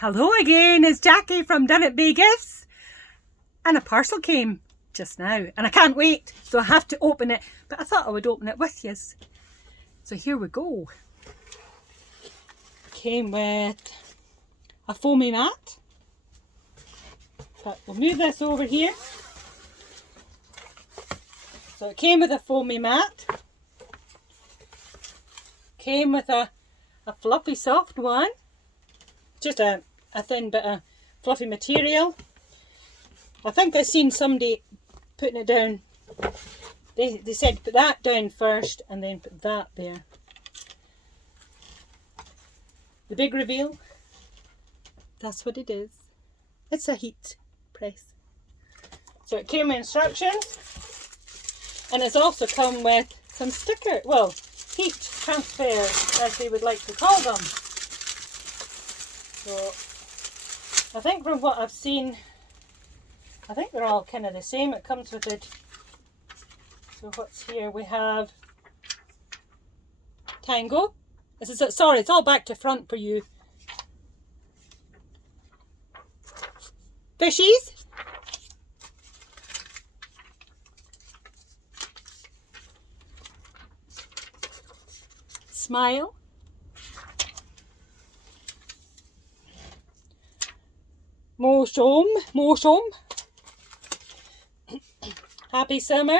Hello again, it's Jackie from Done It Bay Gifts, and a parcel came just now and I can't wait, so I have to open it, but I thought I would open it with you. So here we go. Came with a foamy mat, but we'll move this over here. So it came with a foamy mat, came with a fluffy soft one, just a thin bit of fluffy material. I think I've seen somebody putting it down. They said put that down first and then put that there. The big reveal, that's what it is. It's a heat press. So it came with instructions, and it's also come with some sticker, well, heat transfers as they would like to call them. So I think from what I've seen, I think they're all kind of the same. It comes with it. So what's here? We have Tango. This is sorry, it's all back to front for you. Fishies. Smile. Moshom. Happy summer.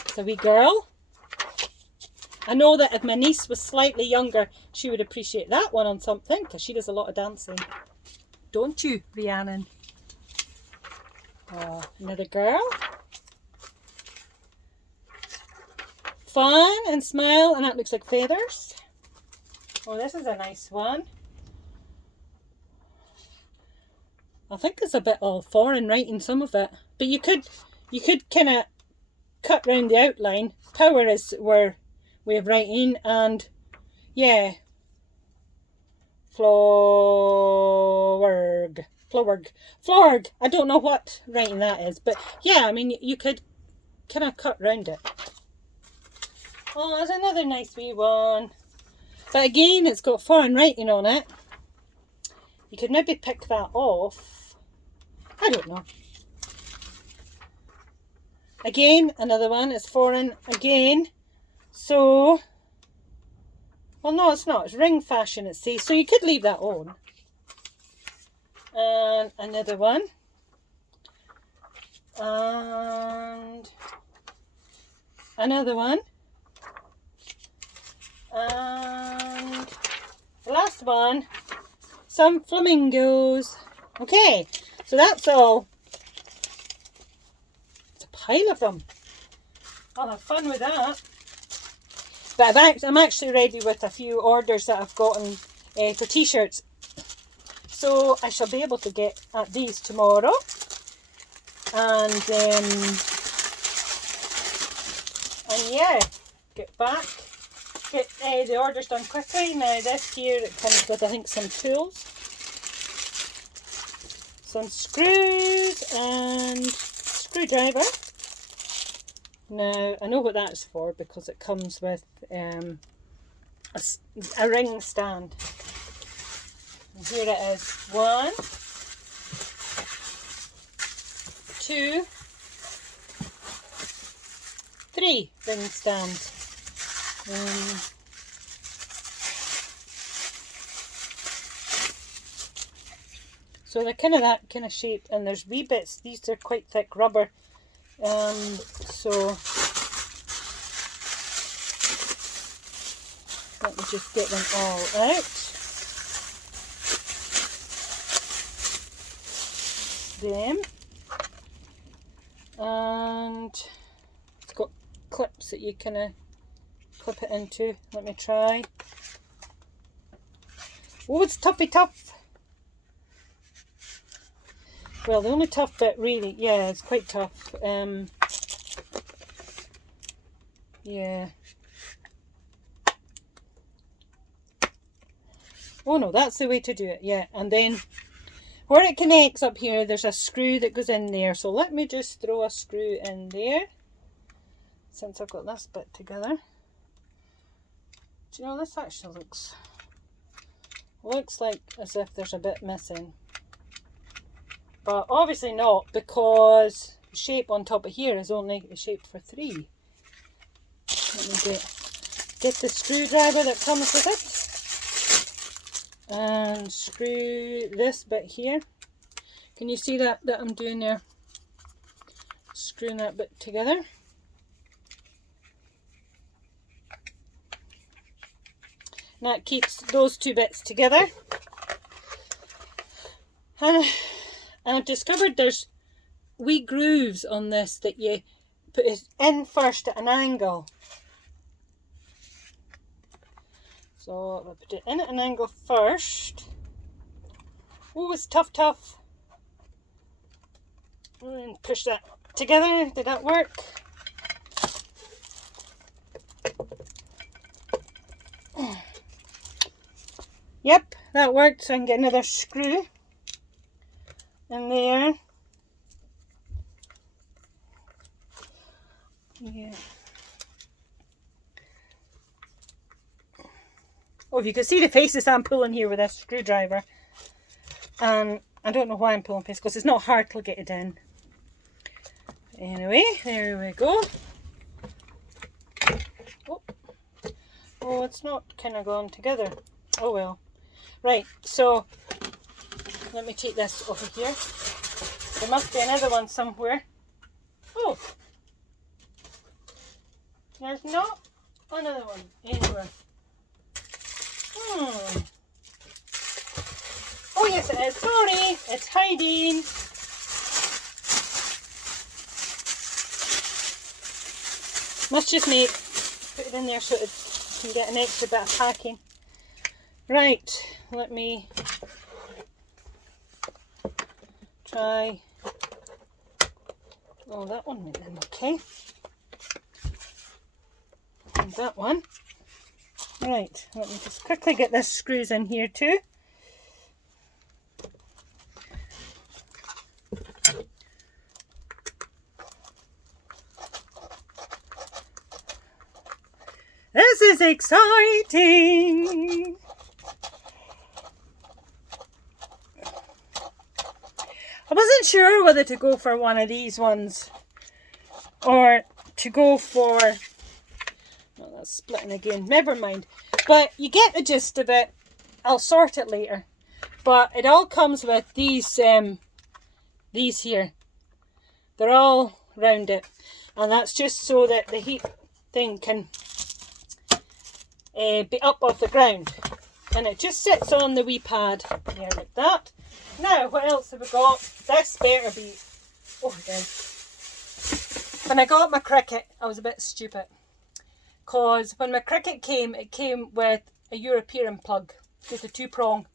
It's a wee girl. I know that if my niece was slightly younger, she would appreciate that one on something, because she does a lot of dancing. Don't you, Rhiannon? Oh, another girl. Fun and smile, and that looks like feathers. Oh, this is a nice one. I think there's a bit of foreign writing, some of it, but you could kind of cut round the outline. Power is where we have writing, and yeah, Florg. I don't know what writing that is, but yeah, I mean you could kind of cut round it. Oh, there's another nice wee one. But again, it's got foreign writing on it. You could maybe pick that off. I don't know. Again, another one. It's foreign again. So, well, no, it's not. It's ring fashion, it says. So you could leave that on. And another one. And another one. And the last one, some flamingos. Okay, so that's all. It's a pile of them. I'll have fun with that. But I'm actually ready with a few orders that I've gotten for t-shirts. So I shall be able to get at these tomorrow. And yeah, get back. Get the orders done quickly. Now this here, it comes with I think some tools, some screws and screwdriver. Now I know what that's for because it comes with a ring stand. And here it is. 1, 2, 3 ring stands. So they're kind of that kind of shape, and there's wee bits. These are quite thick rubber. So let me just get them all out. Them, and it's got clips that you kind of clip it into. Let me try. Oh, it's toughy tough. Well, the only tough bit really, yeah, it's quite tough. Yeah. Oh no, that's the way to do it, yeah. And then where it connects up here, there's a screw that goes in there. So let me just throw a screw in there, since I've got this bit together. Do you know, this actually looks like as if there's a bit missing. But obviously not, because the shape on top of here is only a shape for 3. Let me get the screwdriver that comes with it. And screw this bit here. Can you see that I'm doing there? Screwing that bit together. And that keeps those 2 bits together. And I've discovered there's wee grooves on this that you put it in first at an angle. So I'll put it in at an angle first. Oh, it's tough. And push that together. Did that work? Yep, that worked. So I can get another screw in there. Yeah. Oh, if you can see the faces I'm pulling here with this screwdriver. And I don't know why I'm pulling faces, because it's not hard to get it in. Anyway, there we go. Oh, it's not kind of going together. Oh well. Right, so let me take this over here. There must be another one somewhere. Oh, there's not another one anywhere. Oh yes it is, sorry, it's hiding. Must just put it in there so it can get an extra bit of packing. Right, let me try. Oh, that one went in okay. And that one. Right, let me just quickly get this screws in here too. This is exciting! I wasn't sure whether to go for one of these ones or to go for... Oh, that's splitting again. Never mind. But you get the gist of it. I'll sort it later. But it all comes with these here. They're all round it. And that's just so that the heat thing can be up off the ground. And it just sits on the wee pad. There, like that. Now, what else have we got? This better be... Oh, again. When I got my Cricut, I was a bit stupid. Because when my Cricut came, it came with a European plug with a 2-prong.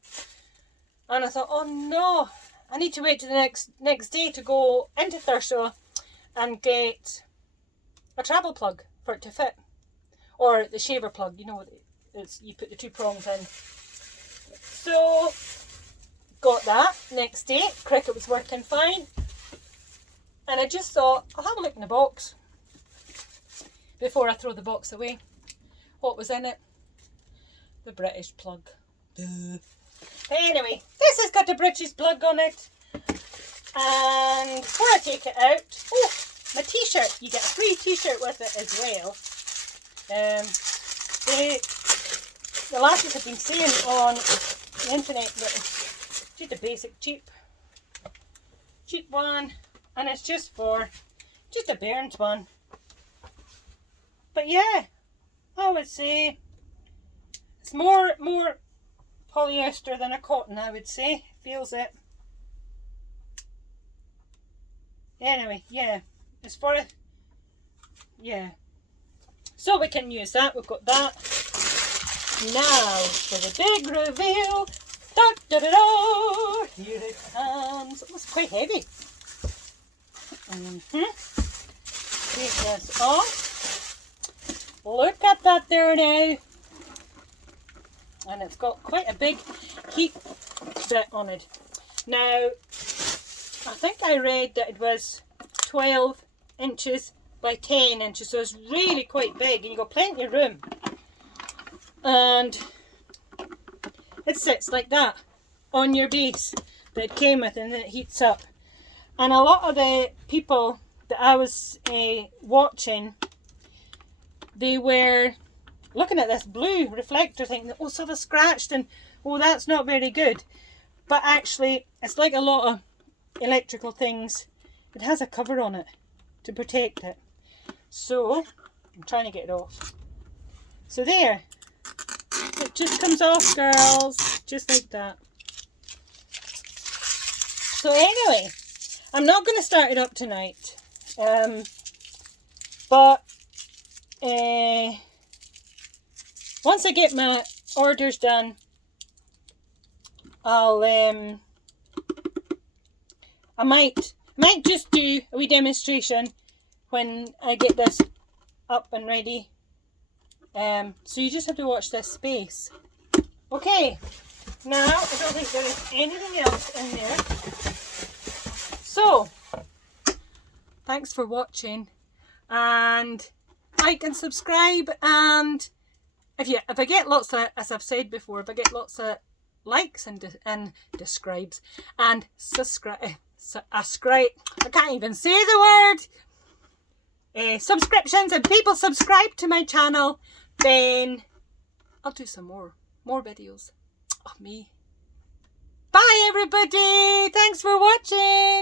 And I thought, oh no, I need to wait to the next day to go into Thurso and get a travel plug for it to fit. Or the shaver plug, you know, you put the 2 prongs in. So, got that next day. Cricut was working fine. And I just thought, I'll have a look in the box before I throw the box away. What was in it? The British plug. Duh. Anyway, this has got a British plug on it. And before I take it out, oh, my t-shirt. You get a free t-shirt with it as well. The lasses have been saying on the internet that it's just a basic cheap one. And it's just a Bairns one. But yeah, I would say it's more polyester than a cotton, I would say. Feels it. Anyway, yeah. As far as... Yeah. So we can use that. We've got that. Now for the big reveal. Da, da, da, da. Here it comes. It was quite heavy. Take this off. Look at that there now. And it's got quite a big heat bit on it. Now, I think I read that it was 12 inches by 10 inches, so it's really quite big and you've got plenty of room. and it sits like that on your base that it came with, and then it heats up. And a lot of the people that I was watching, they were looking at this blue reflector thinking, oh, so they're scratched and oh, that's not very good. But actually, it's like a lot of electrical things. It has a cover on it to protect it. So, I'm trying to get it off. So there. It just comes off, girls. Just like that. So anyway, I'm not going to start it up tonight. But once I get my orders done, I'll I might just do a wee demonstration when I get this up and ready. So you just have to watch this space. Okay, now I don't think there is anything else in there. So, thanks for watching, and like and subscribe, and if I get lots of, as I've said before, if I get lots of likes and describes and subscribe, I can't even say the word, subscriptions, and people subscribe to my channel, then I'll do some more videos of me. Bye everybody, thanks for watching.